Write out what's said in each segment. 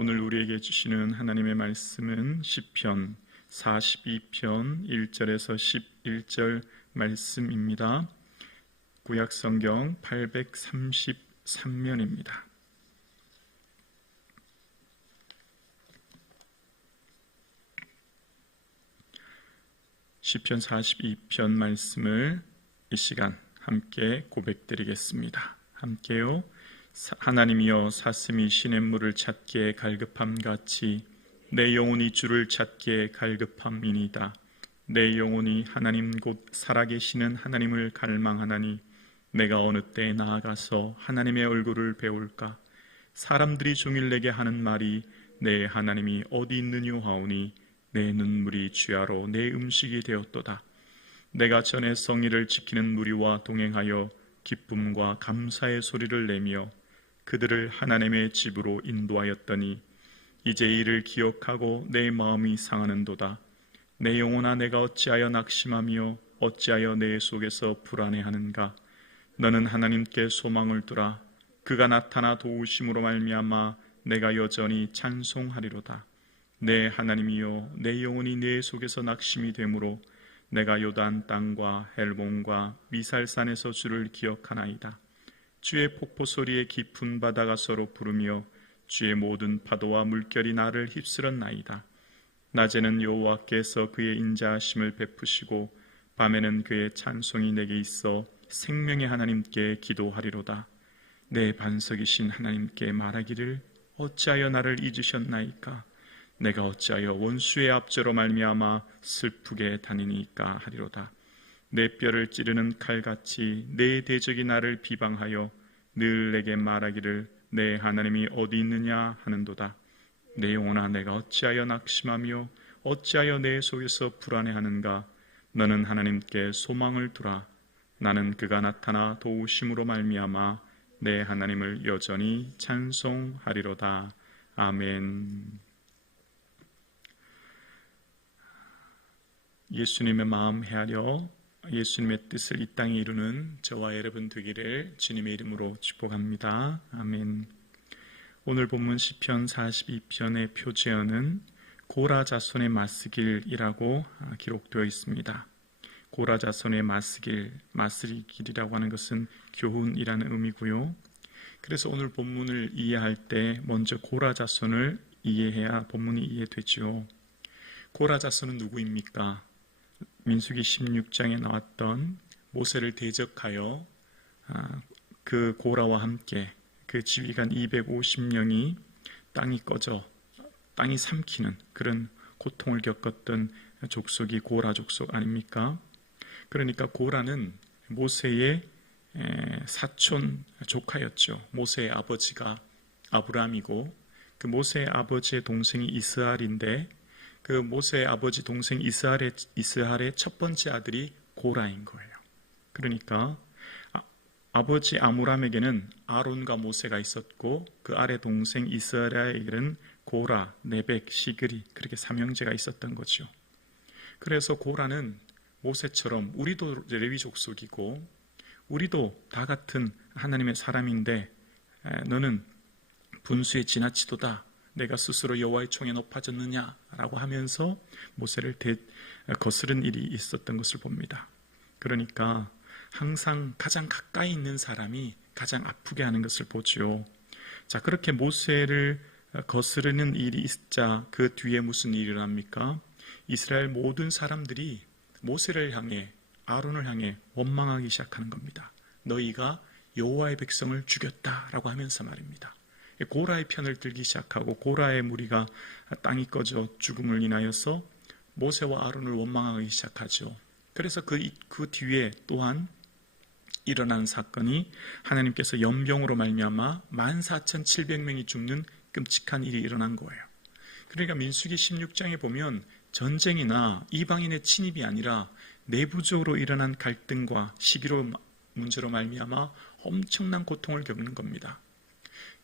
오늘 우리에게 주시는 하나님의 말씀은 시편 42편 1절에서 11절 말씀입니다. 구약성경 833면입니다. 시편 42편 말씀을 이 시간 함께 고백드리겠습니다. 함께요. 하나님이여, 사슴이 시냇물을 찾기에 갈급함같이 내 영혼이 주를 찾기에 갈급함이니이다. 내 영혼이 하나님 곧 살아계시는 하나님을 갈망하나니 내가 어느 때에 나아가서 하나님의 얼굴을 배울까? 사람들이 종일 내게 하는 말이 내 하나님이 어디 있느뇨 하오니 내 눈물이 주야로 내 음식이 되었도다. 내가 전에 성의를 지키는 무리와 동행하여 기쁨과 감사의 소리를 내며 그들을 하나님의 집으로 인도하였더니 이제 이를 기억하고 내 마음이 상하는도다. 내 영혼아, 내가 어찌하여 낙심하며 어찌하여 내 속에서 불안해하는가? 너는 하나님께 소망을 두라. 그가 나타나 도우심으로 말미암아 내가 여전히 찬송하리로다. 내 하나님이여, 내 영혼이 내 속에서 낙심이 되므로 내가 요단 땅과 헬몬과 미살산에서 주를 기억하나이다. 주의 폭포 소리에 깊은 바다가 서로 부르며 주의 모든 파도와 물결이 나를 휩쓸었나이다. 낮에는 여호와께서 그의 인자하심을 베푸시고 밤에는 그의 찬송이 내게 있어 생명의 하나님께 기도하리로다. 내 반석이신 하나님께 말하기를 어찌하여 나를 잊으셨나이까? 내가 어찌하여 원수의 압제로 말미암아 슬프게 다니니까 하리로다. 내 뼈를 찌르는 칼같이 내 대적이 나를 비방하여 늘 내게 말하기를 내 하나님이 어디 있느냐 하는도다. 내 영혼아, 내가 어찌하여 낙심하며 어찌하여 내 속에서 불안해하는가? 너는 하나님께 소망을 두라. 나는 그가 나타나 도우심으로 말미암아 내 하나님을 여전히 찬송하리로다. 아멘. 예수님의 마음 헤아려 예수님의 뜻을 이 땅에 이루는 저와 여러분 되기를 주님의 이름으로 축복합니다. 아멘. 오늘 본문 시편 42편의 표제어는 고라 자손의 맞쓰길이라고 기록되어 있습니다. 고라 자손의 맞쓰길이라고 하는 것은 교훈이라는 의미고요. 그래서 오늘 본문을 이해할 때 먼저 고라 자손을 이해해야 본문이 이해되죠. 고라 자손은 누구입니까? 민수기 16장에 나왔던 모세를 대적하여 그 고라와 함께 그 지휘관 250명이 땅이 꺼져 땅이 삼키는 그런 고통을 겪었던 족속이 고라 족속 아닙니까? 그러니까 고라는 모세의 사촌 조카였죠. 모세의 아버지가 아브람이고 그 모세의 아버지의 동생이 이스라엘인데 그 모세의 아버지 동생 이스라엘의 첫 번째 아들이 고라인 거예요. 그러니까 아버지 아므람에게는 아론과 모세가 있었고 그 아래 동생 이스라엘에게는 고라, 네벡, 시그리 그렇게 삼형제가 있었던 거죠. 그래서 고라는 모세처럼 우리도 레위 족속이고 우리도 다 같은 하나님의 사람인데 너는 분수에 지나치도다. 내가 스스로 여호와의 총에 높아졌느냐라고 하면서 모세를 거스른 일이 있었던 것을 봅니다. 그러니까 항상 가장 가까이 있는 사람이 가장 아프게 하는 것을 보죠. 자, 그렇게 모세를 거스르는 일이 있자 그 뒤에 무슨 일이 일어납니까? 이스라엘 모든 사람들이 모세를 향해 아론을 향해 원망하기 시작하는 겁니다. 너희가 여호와의 백성을 죽였다라고 하면서 말입니다. 고라의 편을 들기 시작하고 고라의 무리가 땅이 꺼져 죽음을 인하여서 모세와 아론을 원망하기 시작하죠. 그래서 그 뒤에 또한 일어난 사건이 하나님께서 연병으로 말미암아 14,700명이 죽는 끔찍한 일이 일어난 거예요. 그러니까 민수기 16장에 보면 전쟁이나 이방인의 침입이 아니라 내부적으로 일어난 갈등과 시기로 문제로 말미암아 엄청난 고통을 겪는 겁니다.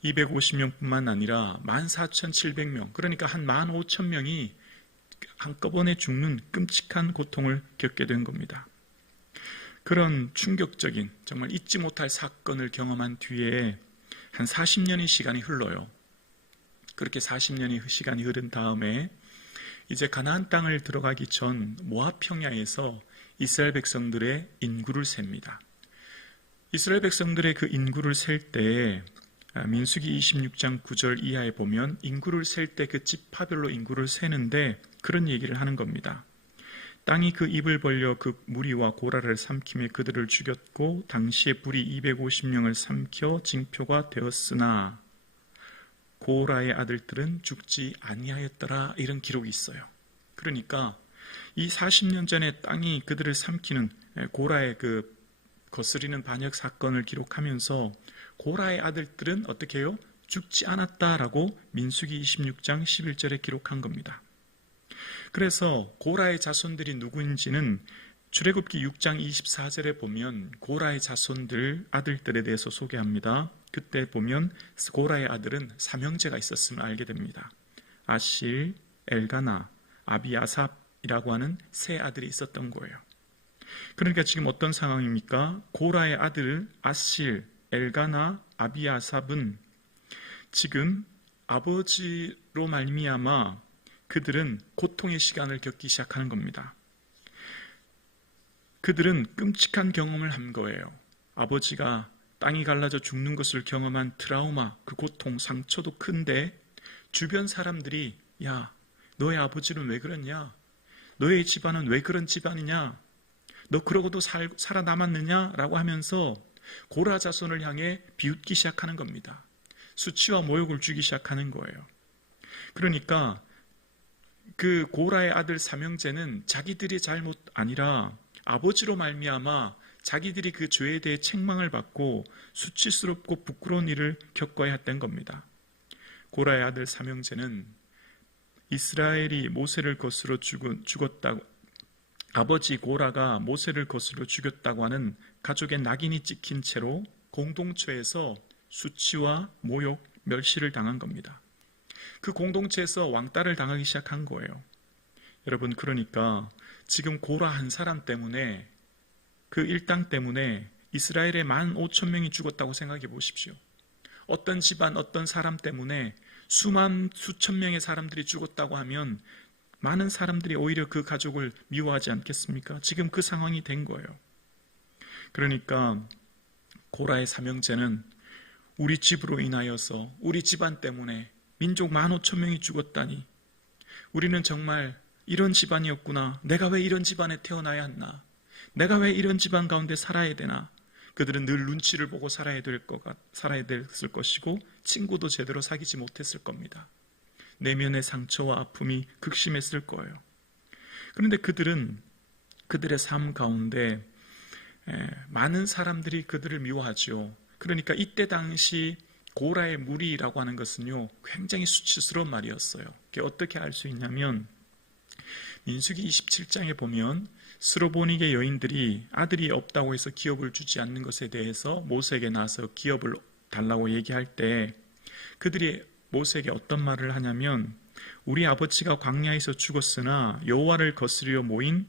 250명뿐만 아니라 14,700명, 그러니까 한 15,000명이 한꺼번에 죽는 끔찍한 고통을 겪게 된 겁니다. 그런 충격적인 정말 잊지 못할 사건을 경험한 뒤에 한 40년의 시간이 흘러요. 그렇게 40년의 시간이 흐른 다음에 이제 가나안 땅을 들어가기 전 모압 평야에서 이스라엘 백성들의 인구를 셉니다. 이스라엘 백성들의 그 인구를 셀 때 민수기 26장 9절 이하에 보면 인구를 셀 때 그 지파별로 인구를 세는데 그런 얘기를 하는 겁니다. 땅이 그 입을 벌려 그 무리와 고라를 삼키며 그들을 죽였고 당시에 불이 250명을 삼켜 징표가 되었으나 고라의 아들들은 죽지 아니하였더라, 이런 기록이 있어요. 그러니까 이 40년 전에 땅이 그들을 삼키는 고라의 그 거스리는 반역 사건을 기록하면서 고라의 아들들은 어떻게 해요? 죽지 않았다라고 민수기 26장 11절에 기록한 겁니다. 그래서 고라의 자손들이 누구인지는 출애굽기 6장 24절에 보면 고라의 자손들 아들들에 대해서 소개합니다. 그때 보면 고라의 아들은 삼형제가 있었음을 알게 됩니다. 아실, 엘가나, 아비아삽이라고 하는 세 아들이 있었던 거예요. 그러니까 지금 어떤 상황입니까? 고라의 아들 아실, 엘가나, 아비아삽은 지금 아버지로 말미암아 그들은 고통의 시간을 겪기 시작하는 겁니다. 그들은 끔찍한 경험을 한 거예요. 아버지가 땅이 갈라져 죽는 것을 경험한 트라우마, 그 고통, 상처도 큰데 주변 사람들이 야, 너의 아버지는 왜 그랬냐? 너의 집안은 왜 그런 집안이냐? 너 그러고도 살아남았느냐? 라고 하면서 고라 자손을 향해 비웃기 시작하는 겁니다. 수치와 모욕을 주기 시작하는 거예요. 그러니까 그 고라의 아들 삼형제는 자기들이 잘못 아니라 아버지로 말미암아 자기들이 그 죄에 대해 책망을 받고 수치스럽고 부끄러운 일을 겪어야 했던 겁니다. 고라의 아들 삼형제는 이스라엘이 모세를 거스러 죽었다고, 아버지 고라가 모세를 거스러 죽였다고 하는 가족의 낙인이 찍힌 채로 공동체에서 수치와 모욕, 멸시를 당한 겁니다. 그 공동체에서 왕따를 당하기 시작한 거예요. 여러분, 그러니까 지금 고라 한 사람 때문에, 그 일당 때문에 이스라엘의 15,000명이 죽었다고 생각해 보십시오. 어떤 집안, 어떤 사람 때문에 수천 명의 사람들이 죽었다고 하면 많은 사람들이 오히려 그 가족을 미워하지 않겠습니까? 지금 그 상황이 된 거예요. 그러니까 고라의 삼형제는 우리 집으로 인하여서, 우리 집안 때문에 민족 15,000명이 죽었다니, 우리는 정말 이런 집안이었구나. 내가 왜 이런 집안에 태어나야 했나? 내가 왜 이런 집안 가운데 살아야 되나? 그들은 늘 눈치를 보고 살아야 됐을 것이고 친구도 제대로 사귀지 못했을 겁니다. 내면의 상처와 아픔이 극심했을 거예요. 그런데 그들은 그들의 삶 가운데 많은 사람들이 그들을 미워하죠. 그러니까 이때 당시 고라의 무리라고 하는 것은요, 굉장히 수치스러운 말이었어요. 그게 어떻게 알 수 있냐면 민수기 27장에 보면 스로보닉의 여인들이 아들이 없다고 해서 기업을 주지 않는 것에 대해서 모세에게 나서 기업을 달라고 얘기할 때 그들이 모세에게 어떤 말을 하냐면, 우리 아버지가 광야에서 죽었으나 여호와를 거스리려 모인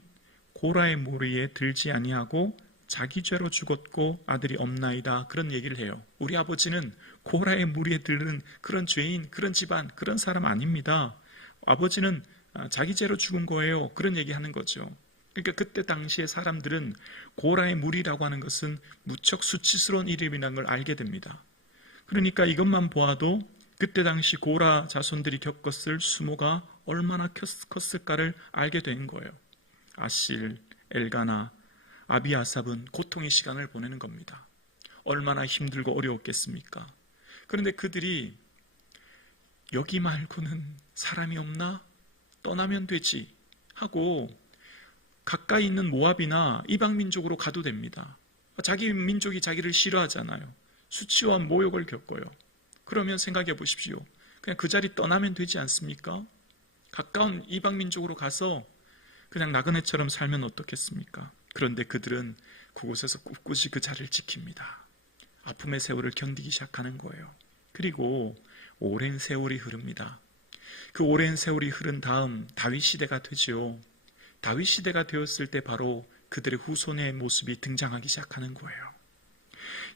고라의 무리에 들지 아니하고 자기 죄로 죽었고 아들이 없나이다, 그런 얘기를 해요. 우리 아버지는 고라의 무리에 들는 그런 죄인, 그런 집안, 그런 사람 아닙니다. 아버지는 자기 죄로 죽은 거예요. 그런 얘기하는 거죠. 그러니까 그때 당시에 사람들은 고라의 무리라고 하는 것은 무척 수치스러운 이름이라는 걸 알게 됩니다. 그러니까 이것만 보아도 그때 당시 고라 자손들이 겪었을 수모가 얼마나 컸을까를 알게 된 거예요. 아실, 엘가나, 아비아삽은 고통의 시간을 보내는 겁니다. 얼마나 힘들고 어려웠겠습니까? 그런데 그들이 여기 말고는 사람이 없나? 떠나면 되지 하고 가까이 있는 모압이나 이방 민족으로 가도 됩니다. 자기 민족이 자기를 싫어하잖아요. 수치와 모욕을 겪어요. 그러면 생각해 보십시오. 그냥 그 자리 떠나면 되지 않습니까? 가까운 이방 민족으로 가서 그냥 나그네처럼 살면 어떻겠습니까? 그런데 그들은 그곳에서 꿋꿋이 그 자리를 지킵니다. 아픔의 세월을 견디기 시작하는 거예요. 그리고 오랜 세월이 흐릅니다. 그 오랜 세월이 흐른 다음 다윗 시대가 되지요. 다윗 시대가 되었을 때 바로 그들의 후손의 모습이 등장하기 시작하는 거예요.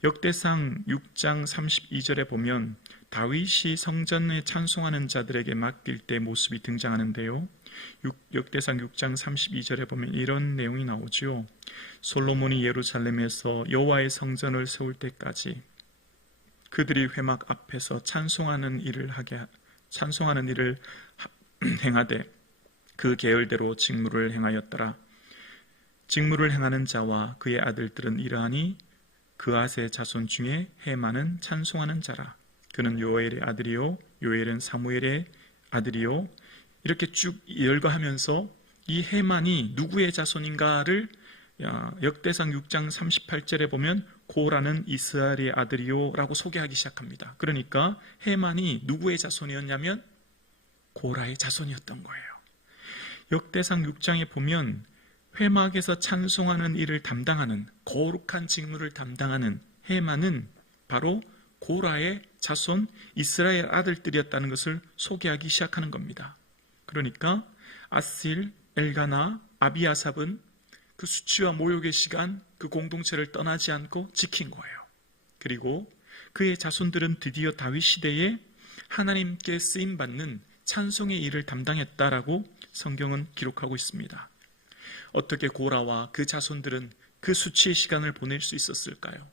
역대상 6장 32절에 보면 다윗이 성전에 찬송하는 자들에게 맡길 때 모습이 등장하는데요. 역대상 6장 32절에 보면 이런 내용이 나오죠. 솔로몬이 예루살렘에서 여호와의 성전을 세울 때까지 그들이 회막 앞에서 찬송하는 일을 행하되 그 계열대로 직무를 행하였더라. 직무를 행하는 자와 그의 아들들은 이러하니 그앗의 자손 중에 헤만은 찬송하는 자라. 그는 요엘의 아들이요 요엘은 사무엘의 아들이요. 이렇게 쭉 열거하면서 이 헤만이 누구의 자손인가를 역대상 6장 38절에 보면 고라는 이스라엘의 아들이요 라고 소개하기 시작합니다. 그러니까 헤만이 누구의 자손이었냐면 고라의 자손이었던 거예요. 역대상 6장에 보면 회막에서 찬송하는 일을 담당하는 거룩한 직무를 담당하는 헤만은 바로 고라의 자손 이스라엘 아들들이었다는 것을 소개하기 시작하는 겁니다. 그러니까 아실, 엘가나, 아비아삽은 그 수치와 모욕의 시간, 그 공동체를 떠나지 않고 지킨 거예요. 그리고 그의 자손들은 드디어 다윗 시대에 하나님께 쓰임받는 찬송의 일을 담당했다라고 성경은 기록하고 있습니다. 어떻게 고라와 그 자손들은 그 수치의 시간을 보낼 수 있었을까요?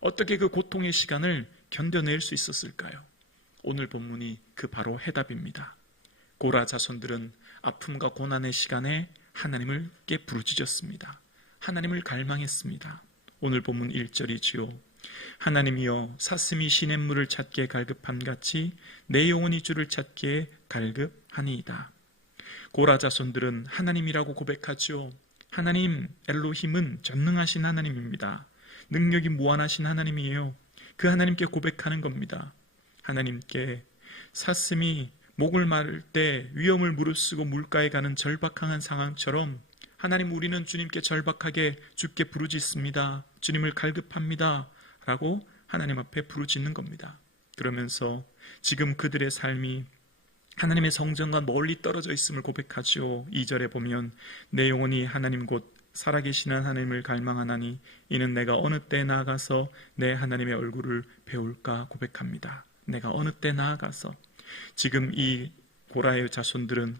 어떻게 그 고통의 시간을 견뎌낼 수 있었을까요? 오늘 본문이 그 바로 해답입니다. 고라 자손들은 아픔과 고난의 시간에 하나님께 부르짖었습니다. 하나님을 갈망했습니다. 오늘 본문 1절이지요. 하나님이여 사슴이 시냇물을 찾기에 갈급함같이 내 영혼이 주를 찾기에 갈급하니이다. 고라 자손들은 하나님이라고 고백하죠. 하나님 엘로힘은 전능하신 하나님입니다. 능력이 무한하신 하나님이에요. 그 하나님께 고백하는 겁니다. 하나님께 사슴이 목을 마를 때 위험을 무릅쓰고 물가에 가는 절박한 상황처럼 하나님 우리는 주님께 절박하게 주께 부르짖습니다. 주님을 갈급합니다. 라고 하나님 앞에 부르짖는 겁니다. 그러면서 지금 그들의 삶이 하나님의 성전과 멀리 떨어져 있음을 고백하죠. 2절에 보면 내 영혼이 하나님 곧 살아계시는 하나님을 갈망하나니 이는 내가 어느 때 나아가서 내 하나님의 얼굴을 배울까 고백합니다. 내가 어느 때 나아가서 지금 이 고라의 자손들은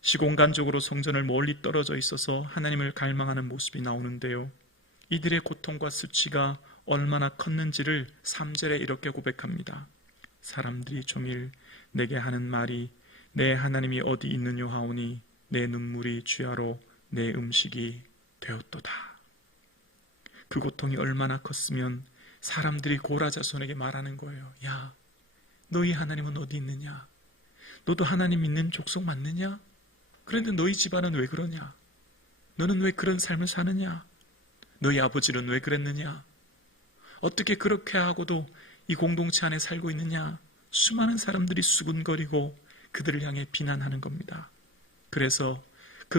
시공간적으로 성전을 멀리 떨어져 있어서 하나님을 갈망하는 모습이 나오는데요. 이들의 고통과 수치가 얼마나 컸는지를 3절에 이렇게 고백합니다. 사람들이 종일 내게 하는 말이 내 하나님이 어디 있느냐 하오니 내 눈물이 주야로 내 음식이 되었도다. 그 고통이 얼마나 컸으면 사람들이 고라 자손에게 말하는 거예요. 야, 너희 하나님은 어디 있느냐? 너도 하나님 믿는 족속 맞느냐? 그런데 너희 집안은 왜 그러냐? 너는 왜 그런 삶을 사느냐? 너희 아버지는 왜 그랬느냐? 어떻게 그렇게 하고도 이 공동체 안에 살고 있느냐? 수많은 사람들이 수군거리고 그들을 향해 비난하는 겁니다. 그래서 그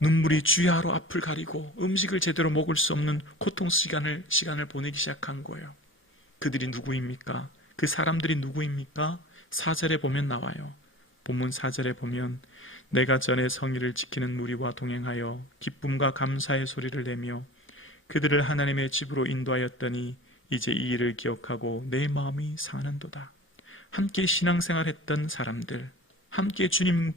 눈물이 주야로 앞을 가리고 음식을 제대로 먹을 수 없는 고통 시간을 보내기 시작한 거예요. 그들이 누구입니까? 그 사람들이 누구입니까? 4절에 보면 나와요. 본문 4절에 보면 내가 전에 성의를 지키는 무리와 동행하여 기쁨과 감사의 소리를 내며 그들을 하나님의 집으로 인도하였더니 이제 이 일을 기억하고 내 마음이 상하는도다. 함께 신앙생활했던 사람들, 함께 주님의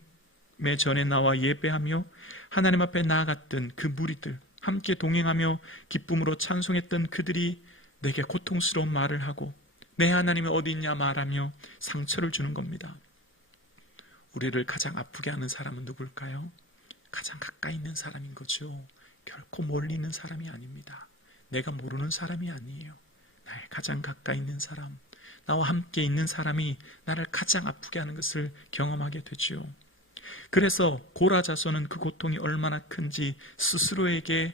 전에 나와 예배하며 하나님 앞에 나아갔던 그 무리들, 함께 동행하며 기쁨으로 찬송했던 그들이 내게 고통스러운 말을 하고 내 하나님이 어디 있냐 말하며 상처를 주는 겁니다. 우리를 가장 아프게 하는 사람은 누굴까요? 가장 가까이 있는 사람인 거죠. 결코 멀리 있는 사람이 아닙니다. 내가 모르는 사람이 아니에요. 나의 가장 가까이 있는 사람, 나와 함께 있는 사람이 나를 가장 아프게 하는 것을 경험하게 되죠. 그래서 고라 자손은 그 고통이 얼마나 큰지 스스로에게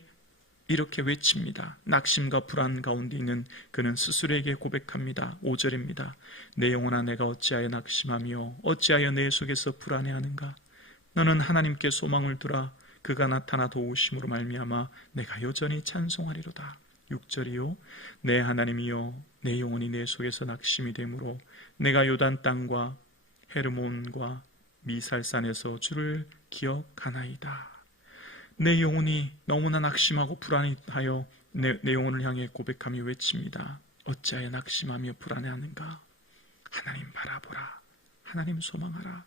이렇게 외칩니다. 낙심과 불안 가운데 있는 그는 스스로에게 고백합니다. 5절입니다. 내 영혼아 내가 어찌하여 낙심하며 어찌하여 내 속에서 불안해하는가? 너는 하나님께 소망을 두라. 그가 나타나 도우심으로 말미암아 내가 여전히 찬송하리로다. 6절이요. 내 하나님이여 내 영혼이 내 속에서 낙심이 되므로 내가 요단 땅과 헤르몬과 미살산에서 주를 기억하나이다. 내 영혼이 너무나 낙심하고 불안하여 내 영혼을 향해 고백하며 외칩니다. 어찌하여 낙심하며 불안해하는가? 하나님 바라보라. 하나님 소망하라.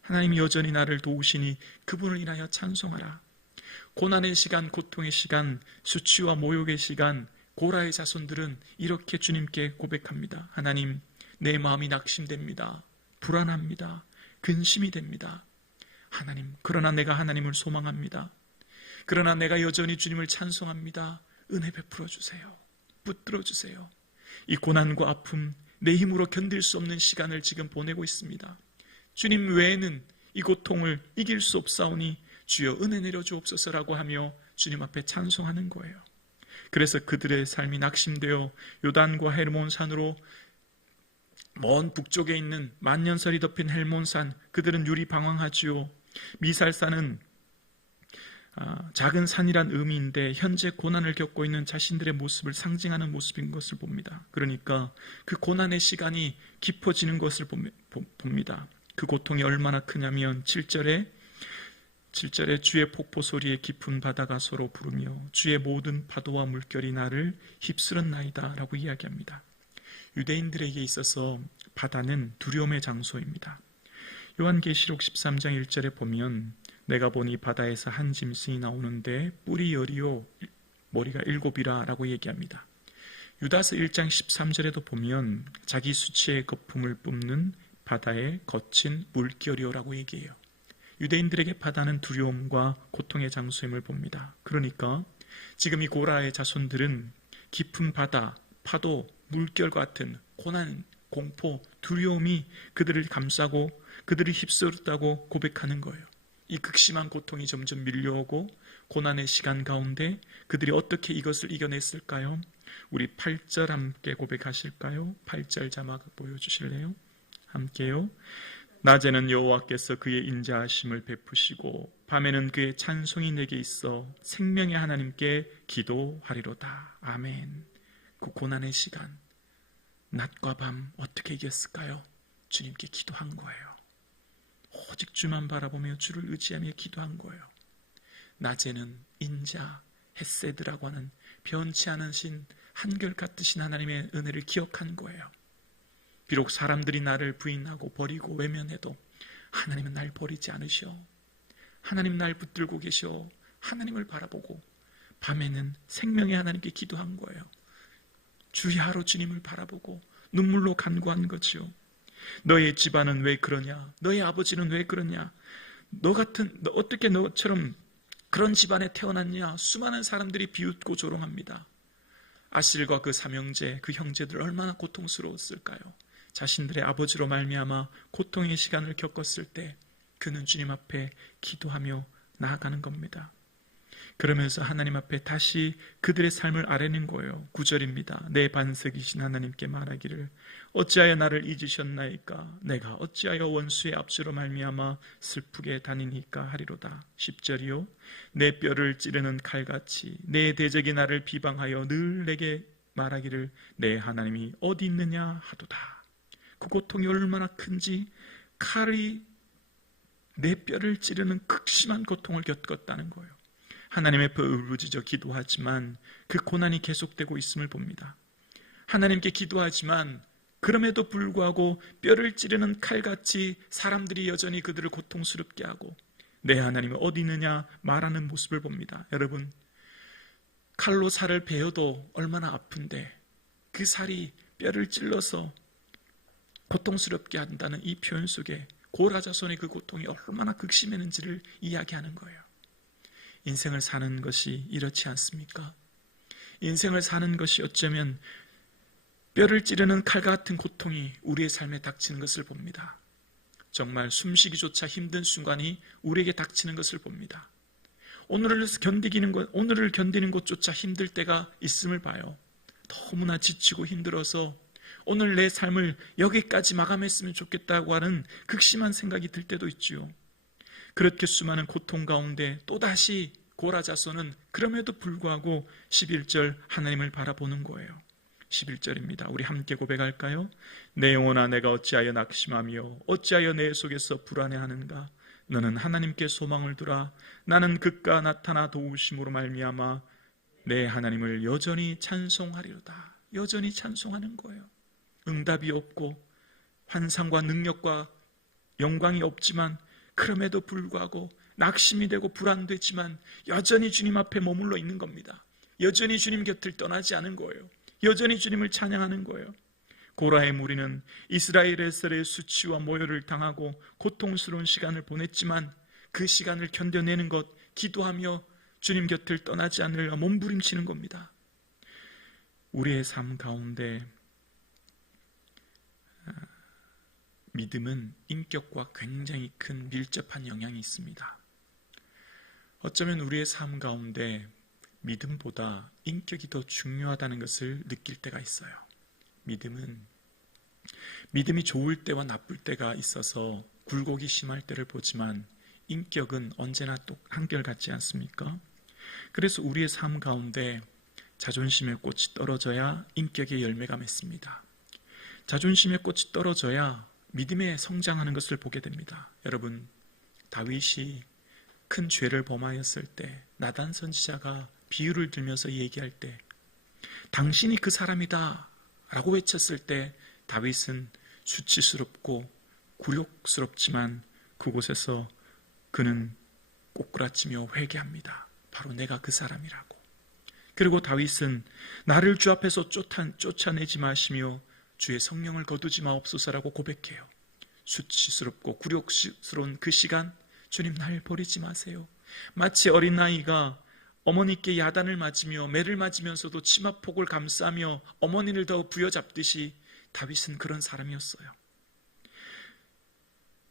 하나님 여전히 나를 도우시니 그분을 인하여 찬송하라. 고난의 시간, 고통의 시간, 수치와 모욕의 시간, 고라의 자손들은 이렇게 주님께 고백합니다. 하나님, 내 마음이 낙심됩니다. 불안합니다. 근심이 됩니다. 하나님, 그러나 내가 하나님을 소망합니다. 그러나 내가 여전히 주님을 찬송합니다. 은혜 베풀어 주세요. 붙들어 주세요. 이 고난과 아픔, 내 힘으로 견딜 수 없는 시간을 지금 보내고 있습니다. 주님 외에는 이 고통을 이길 수 없사오니 주여 은혜 내려 주옵소서라고 하며 주님 앞에 찬송하는 거예요. 그래서 그들의 삶이 낙심되어 요단과 헬몬 산으로, 먼 북쪽에 있는 만년설이 덮인 헬몬산, 그들은 유리방황하지요. 미살산은 작은 산이란 의미인데 현재 고난을 겪고 있는 자신들의 모습을 상징하는 모습인 것을 봅니다. 그러니까 그 고난의 시간이 깊어지는 것을 봅니다. 그 고통이 얼마나 크냐면 7절에 주의 폭포 소리에 깊은 바다가 서로 부르며 주의 모든 파도와 물결이 나를 휩쓸었나이다 라고 이야기합니다. 유대인들에게 있어서 바다는 두려움의 장소입니다. 요한계시록 13장 1절에 보면 내가 보니 바다에서 한 짐승이 나오는데 뿔이 10이요 머리가 7이라 라고 얘기합니다. 유다서 1장 13절에도 보면 자기 수치의 거품을 뿜는 바다의 거친 물결이요라고 얘기해요. 유대인들에게 바다는 두려움과 고통의 장소임을 봅니다. 그러니까 지금 이 고라의 자손들은 깊은 바다, 파도, 물결 같은 고난, 공포, 두려움이 그들을 감싸고 그들을 휩쓸었다고 고백하는 거예요. 이 극심한 고통이 점점 밀려오고 고난의 시간 가운데 그들이 어떻게 이것을 이겨냈을까요? 우리 8절 함께 고백하실까요? 8절 자막 보여주실래요? 함께요. 낮에는 여호와께서 그의 인자하심을 베푸시고 밤에는 그의 찬송이 내게 있어 생명의 하나님께 기도하리로다. 아멘. 그 고난의 시간, 낮과 밤 어떻게 이겼을까요? 주님께 기도한 거예요. 오직 주만 바라보며 주를 의지하며 기도한 거예요. 낮에는 인자, 헤세드라고 하는 변치 않으신 한결같으신 하나님의 은혜를 기억한 거예요. 비록 사람들이 나를 부인하고 버리고 외면해도 하나님은 날 버리지 않으셔. 하나님 날 붙들고 계셔. 하나님을 바라보고 밤에는 생명의 하나님께 기도한 거예요. 주의 하루 주님을 바라보고 눈물로 간구한 거죠. 너의 집안은 왜 그러냐? 너의 아버지는 왜 그러냐? 너 어떻게 너처럼 그런 집안에 태어났냐? 수많은 사람들이 비웃고 조롱합니다. 아실과 그 삼형제, 그 형제들 얼마나 고통스러웠을까요? 자신들의 아버지로 말미암아 고통의 시간을 겪었을 때 그는 주님 앞에 기도하며 나아가는 겁니다. 그러면서 하나님 앞에 다시 그들의 삶을 아뢰는 거예요. 9절입니다. 내 반석이신 하나님께 말하기를 어찌하여 나를 잊으셨나이까? 내가 어찌하여 원수의 압수로 말미암아 슬프게 다니니까 하리로다. 10절이요. 내 뼈를 찌르는 칼같이 내 대적이 나를 비방하여 늘 내게 말하기를 내 하나님이 어디 있느냐 하도다. 그 고통이 얼마나 큰지, 칼이 내 뼈를 찌르는 극심한 고통을 겪었다는 거예요. 하나님의 앞에 울부짖어 기도하지만 그 고난이 계속되고 있음을 봅니다. 하나님께 기도하지만 그럼에도 불구하고 뼈를 찌르는 칼같이 사람들이 여전히 그들을 고통스럽게 하고 내 하나님이 어디 있느냐 말하는 모습을 봅니다. 여러분, 칼로 살을 베어도 얼마나 아픈데 그 살이 뼈를 찔러서 고통스럽게 한다는 이 표현 속에 고라 자손의 그 고통이 얼마나 극심했는지를 이야기하는 거예요. 인생을 사는 것이 이렇지 않습니까? 인생을 사는 것이 어쩌면 뼈를 찌르는 칼 같은 고통이 우리의 삶에 닥치는 것을 봅니다. 정말 숨쉬기조차 힘든 순간이 우리에게 닥치는 것을 봅니다. 오늘을 견디는 것조차 힘들 때가 있음을 봐요. 너무나 지치고 힘들어서 오늘 내 삶을 여기까지 마감했으면 좋겠다고 하는 극심한 생각이 들 때도 있지요. 그렇게 수많은 고통 가운데 또다시 고라 자손은 그럼에도 불구하고 11절 하나님을 바라보는 거예요. 11절입니다. 우리 함께 고백할까요? 내 영혼아 내가 어찌하여 낙심하며 어찌하여 내 속에서 불안해하는가? 너는 하나님께 소망을 두라. 나는 그가 나타나 도우심으로 말미암아 내 하나님을 여전히 찬송하리로다. 여전히 찬송하는 거예요. 응답이 없고 환상과 능력과 영광이 없지만 그럼에도 불구하고 낙심이 되고 불안되지만 여전히 주님 앞에 머물러 있는 겁니다. 여전히 주님 곁을 떠나지 않은 거예요. 여전히 주님을 찬양하는 거예요. 고라의 무리는 이스라엘에서의 수치와 모욕을 당하고 고통스러운 시간을 보냈지만 그 시간을 견뎌내는 것, 기도하며 주님 곁을 떠나지 않으려 몸부림치는 겁니다. 우리의 삶 가운데 믿음은 인격과 굉장히 큰 밀접한 영향이 있습니다. 어쩌면 우리의 삶 가운데 믿음보다 인격이 더 중요하다는 것을 느낄 때가 있어요. 믿음이 좋을 때와 나쁠 때가 있어서 굴곡이 심할 때를 보지만 인격은 언제나 또 한결같지 않습니까? 그래서 우리의 삶 가운데 자존심의 꽃이 떨어져야 인격의 열매가 맺습니다. 자존심의 꽃이 떨어져야 믿음에 성장하는 것을 보게 됩니다. 여러분, 다윗이 큰 죄를 범하였을 때 나단 선지자가 비유를 들면서 얘기할 때 당신이 그 사람이다 라고 외쳤을 때 다윗은 수치스럽고 굴욕스럽지만 그곳에서 그는 꼬꾸라치며 회개합니다. 바로 내가 그 사람이라고. 그리고 다윗은 나를 주 앞에서 쫓아내지 마시며 주의 성령을 거두지 마옵소서라고 고백해요. 수치스럽고 굴욕스러운 그 시간, 주님 날 버리지 마세요. 마치 어린아이가 어머니께 야단을 맞으며 매를 맞으면서도 치마폭을 감싸며 어머니를 더 부여잡듯이 다윗은 그런 사람이었어요.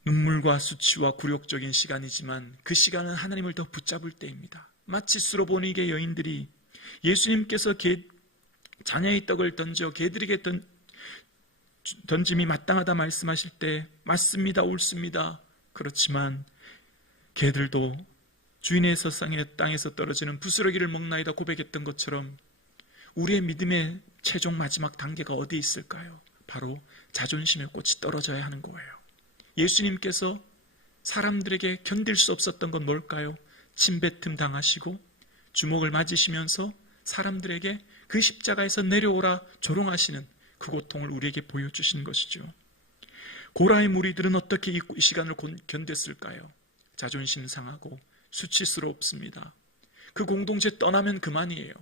눈물과 수치와 굴욕적인 시간이지만 그 시간은 하나님을 더 붙잡을 때입니다. 마치 수로보니게 여인들이 예수님께서 자녀의 떡을 던져 개들에게 던짐이 마땅하다 말씀하실 때 맞습니다, 옳습니다. 그렇지만 개들도 주인의 땅에서 떨어지는 부스러기를 먹나이다 고백했던 것처럼 우리의 믿음의 최종 마지막 단계가 어디 있을까요? 바로 자존심의 꽃이 떨어져야 하는 거예요. 예수님께서 사람들에게 견딜 수 없었던 건 뭘까요? 침뱉음 당하시고 주먹을 맞으시면서 사람들에게 그 십자가에서 내려오라 조롱하시는 그 고통을 우리에게 보여주신 것이죠. 고라의 무리들은 어떻게 이 시간을 견뎠을까요? 자존심 상하고 수치스럽습니다. 그 공동체 떠나면 그만이에요.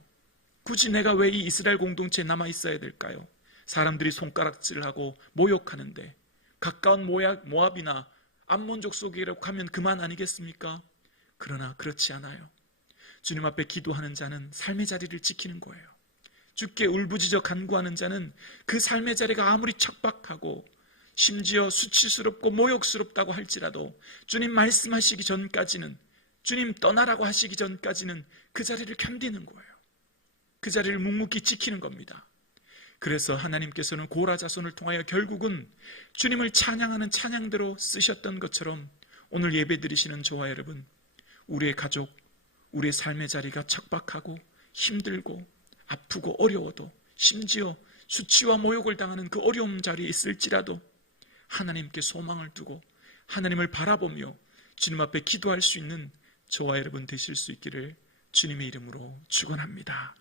굳이 내가 왜 이 이스라엘 공동체에 남아 있어야 될까요? 사람들이 손가락질하고 모욕하는데 가까운 모압이나 암몬족 속이라고 하면 그만 아니겠습니까? 그러나 그렇지 않아요. 주님 앞에 기도하는 자는 삶의 자리를 지키는 거예요. 주께 울부짖어 간구하는 자는 그 삶의 자리가 아무리 척박하고 심지어 수치스럽고 모욕스럽다고 할지라도 주님 말씀하시기 전까지는, 주님 떠나라고 하시기 전까지는 그 자리를 견디는 거예요. 그 자리를 묵묵히 지키는 겁니다. 그래서 하나님께서는 고라 자손을 통하여 결국은 주님을 찬양하는 찬양대로 쓰셨던 것처럼 오늘 예배 드리시는 저와 여러분, 우리의 가족, 우리의 삶의 자리가 척박하고 힘들고 아프고 어려워도 심지어 수치와 모욕을 당하는 그 어려운 자리에 있을지라도 하나님께 소망을 두고 하나님을 바라보며 주님 앞에 기도할 수 있는 저와 여러분 되실 수 있기를 주님의 이름으로 축원합니다.